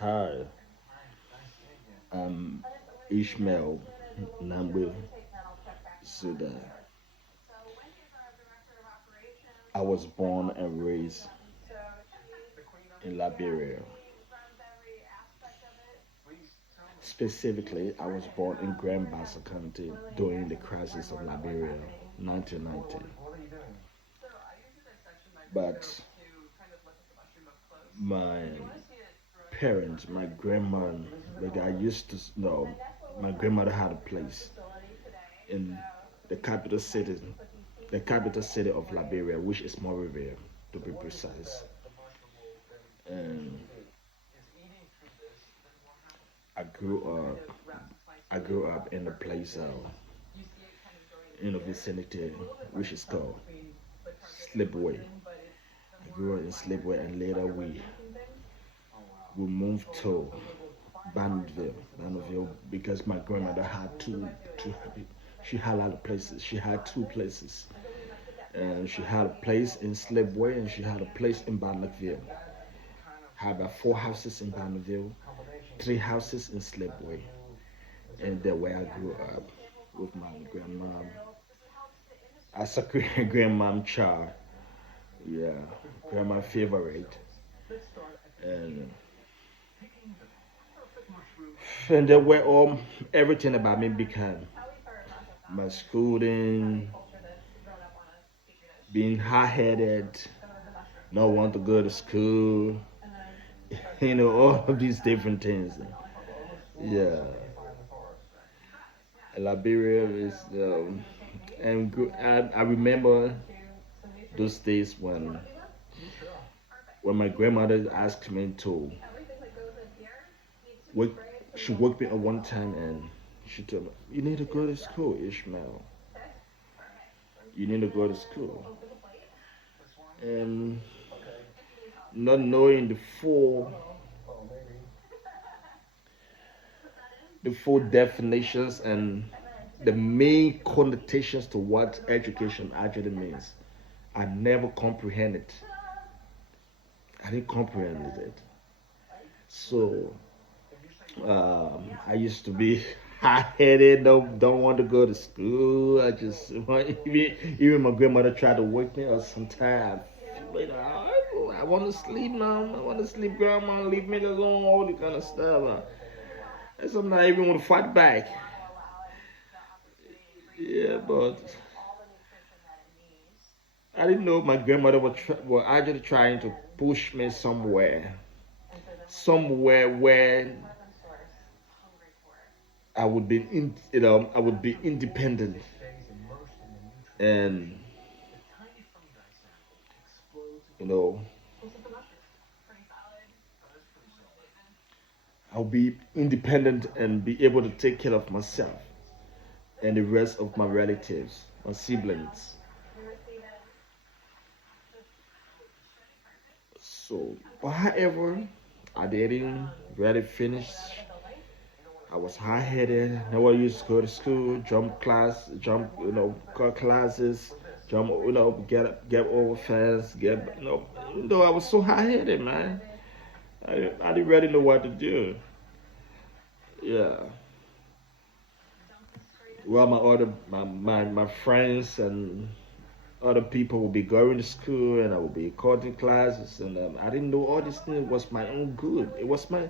Hi, I'm Ishmael Nambwe Sudan. I was born and raised in Liberia. Specifically, I was born in Grand Bassa County during the crisis of Liberia, 1990. But my parents, my grandma, like I used to know, my grandmother had a place in the capital city, the capital city of Liberia, which is Monrovia, to be precise. And I grew up, I grew up in a place in the vicinity, which is called Slipway. I grew up in Slipway, and later we moved to Bonneville, because my grandmother had two, she had a lot of places. She had two places, and she had a place in Slipway, and she had a place in Bonneville. Had about four houses in Bonneville, three houses in Slipway, and that's where I grew up with my grandmom. As a grandmom child, yeah, grandma favorite, and that where everything about me began. My schooling, being hard-headed, not want to go to school, all of these different things. Yeah, Liberia is, and I remember those days when my grandmother asked me to work. She woke me up one time and she told me, "You need to go to school, Ishmael. You need to go to school." And not knowing the full definitions and the main connotations to what education actually means, I never comprehended. I didn't comprehend it. So I used to be hot-headed, don't want to go to school. I just even my grandmother tried to wake me up sometimes. I want to sleep now. I want to sleep, grandma. Leave me alone. All the kind of stuff. And sometimes I even want to fight back. Yeah, but I didn't know my grandmother was actually trying to push me somewhere where I would be independent, and you know, I'll be independent and be able to take care of myself and the rest of my relatives, my siblings. So, but however, I didn't really finish. I was high-headed. Never used to go to school, jump, cut classes, jump, get over fast, Even though I was so high-headed, man, I didn't really know what to do. Yeah. Well, my friends and other people would be going to school, and I would be cutting classes, and I didn't know all this thing was my own good. It was for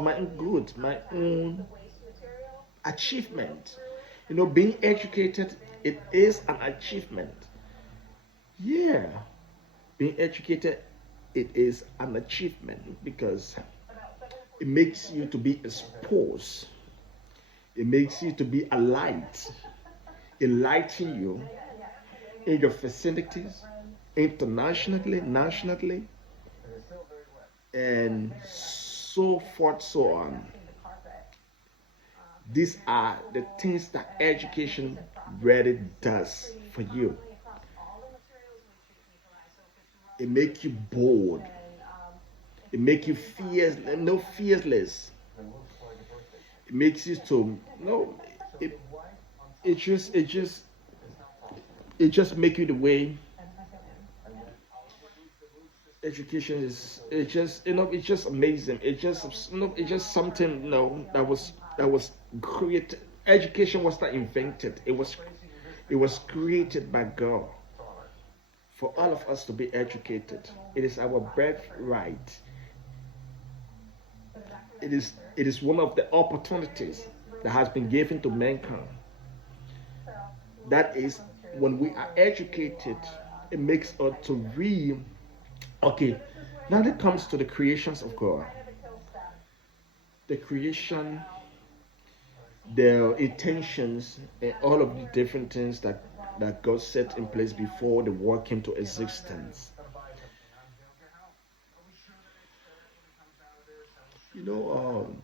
my own good, my own achievement. Being educated, it is an achievement. Yeah, being educated, it is an achievement because it makes you to be exposed. It makes you to be a light. It lighten you in your facilities, internationally, nationally, and so forth, so on. These are the things that education really does for you. It makes you bold. It makes you fearless. It makes you to no. It it just it just it just make you the way Education is, it's just, it's just amazing. It's just something, that was created. Education was not invented. It was created by God for all of us to be educated. It is our birthright. It is one of the opportunities that has been given to mankind. That is, when we are educated, it makes us to read. Okay, now it comes to the creations of God. The creation, the intentions, and all of the different things that God set in place before the world came to existence. You know,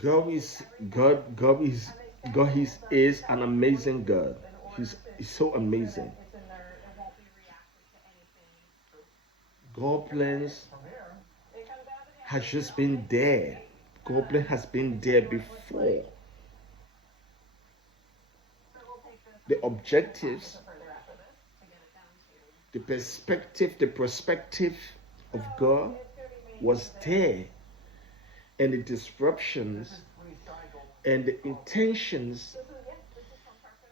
God is God. God is an amazing God. He's so amazing. God plans has just been there. God plan has been there before. The objectives, the perspective of God was there, and the disruptions and the intentions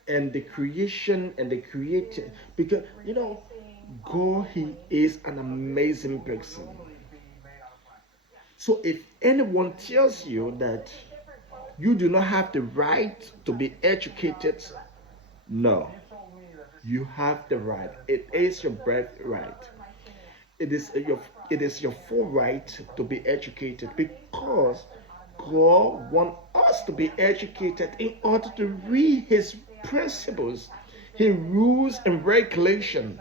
and the creation and the creating, because God, He is an amazing person. So if anyone tells you that you do not have the right to be educated, no, you have the right. It is your birthright. It is your full right to be educated, because God wants us to be educated in order to read His principles, His rules and regulation,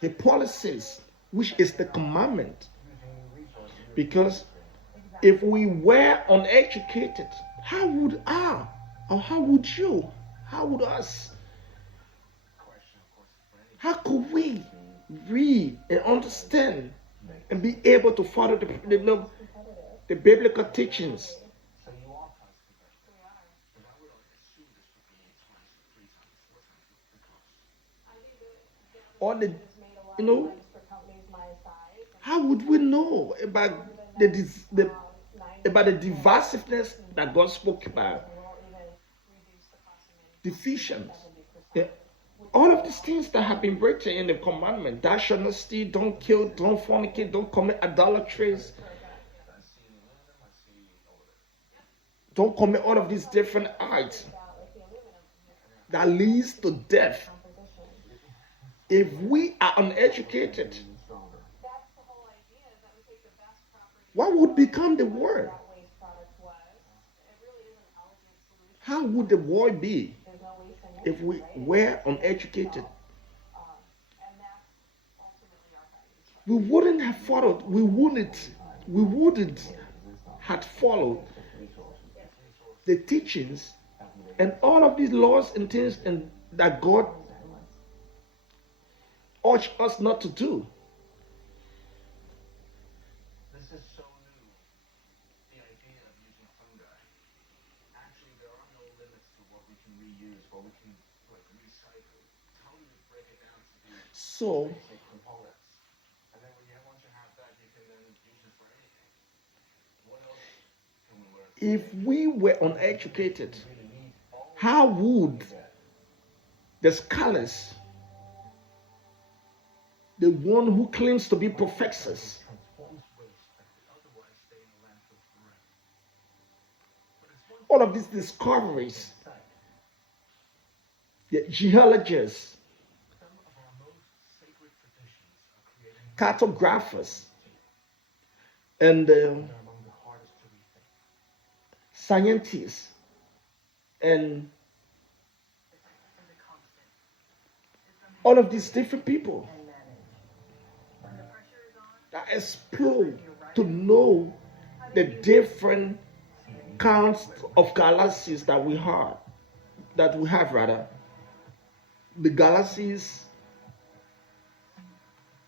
His policies, which is the commandment. Because if we were uneducated, how would I, or how would you, how would us, how could we read and understand and be able to follow the biblical teachings? Or you know, how would we know about the about the divisiveness that God spoke about? Divisions. Yeah. All of these things that have been written in the commandment: thou shalt not steal, don't kill, don't fornicate, don't commit idolatries, don't commit all of these different acts that leads to death. If we are uneducated, what would become the world? How would the world be if we were uneducated? We wouldn't have followed. We wouldn't have followed the teachings and all of these laws and things and that God urged us not to do. So, if we were uneducated, how would the scholars, the one who claims to be professors, all of these discoveries, the geologists, cartographers, and scientists, and all of these different people that explore to know the different counts of galaxies that we have rather, the galaxies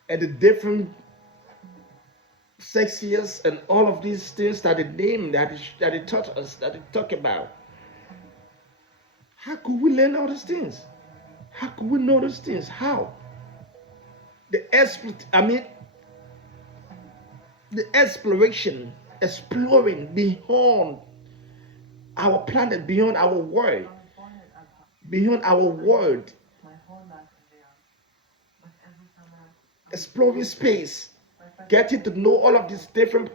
and the different sexiest and all of these things that they name, that they taught us, that they talk about. How could we learn all these things? How could we know these things? How? The the exploration, exploring beyond our planet, beyond our world, exploring space, getting to know all of these different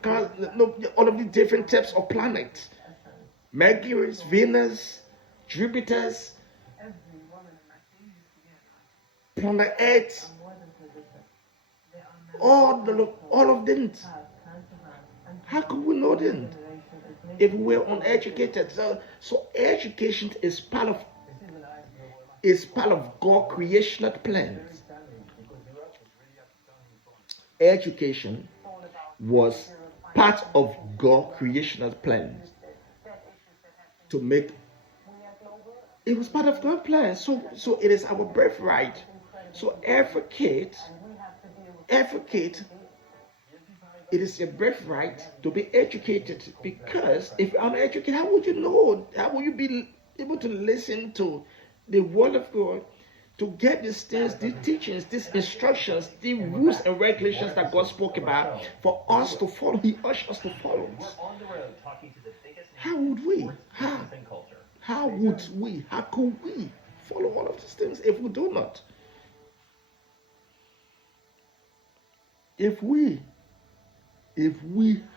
all of these different types of planets, Mercury, Venus, Jupiter's, planet Earth, all of them. How could we know them if we were uneducated? So education is part of God creational plans. Education was part of God creational plans to make it was part of God's plan. So it is our birthright. So every kid, it is a birthright to be educated, because if you're uneducated, how would you know? How will you be able to listen to the word of God, to get these things, these teachings, these instructions, the rules and regulations that God spoke about for us to follow? He urged us to follow. How would we? How would we? How could we follow all of these things if we do not? If we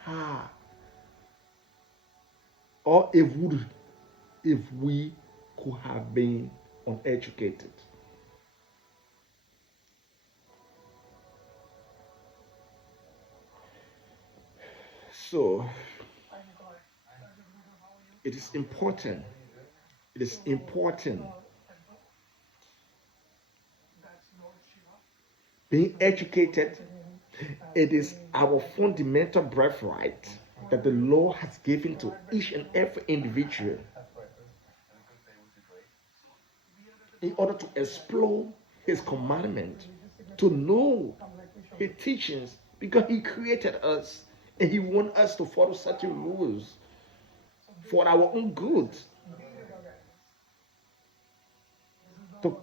had, or if we could have been uneducated. So it is important. It is important. Being educated, it is our fundamental birthright that the Lord has given to each and every individual in order to explore His commandment, to know His teachings, because He created us and He wants us to follow certain rules for our own good. To,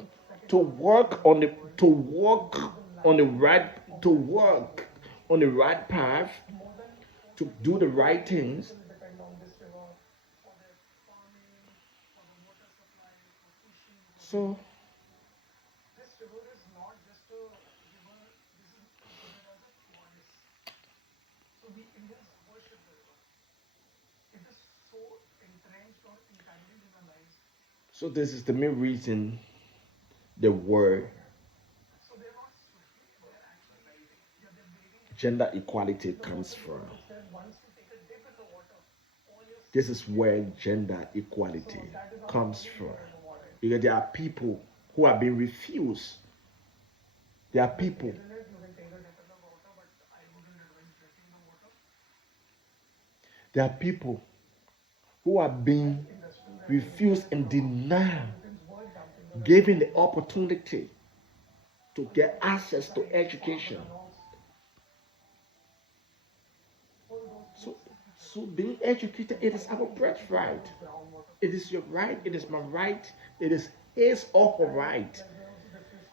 to work on the to work on the right to work on the right path, to do the right things. So so this is the main reason the word gender equality comes from. This is where gender equality comes from. Because there are people who have been refused. There are people. There are people who are being refused and denied, given the opportunity to get access to education. So being educated, it is our birthright. It is your right, it is my right, it is his or her right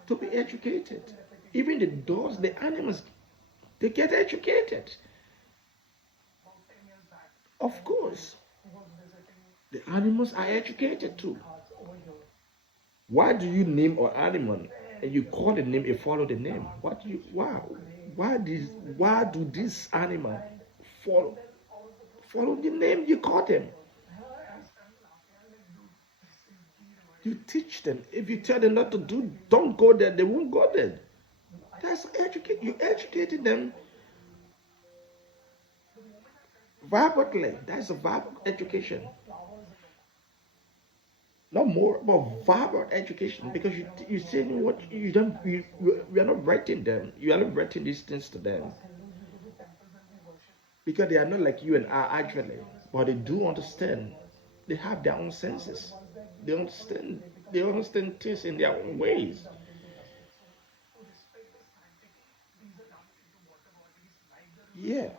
to be educated. Even the dogs, the animals, they get educated. Of course, the animals are educated too. Why do you name an animal and you call the name and follow the name? What do you why do this animal follow the name you call them? You teach them. If you tell them not to do, don't go there, they won't go there. That's educate. You educated them verbally. That's a verbal education. Not more about verbal education, because you saying what you don't you are not writing them. You are not writing these things to them, because they are not like you and I actually, but they do understand. They have their own senses. They understand. They understand things in their own ways. Yeah.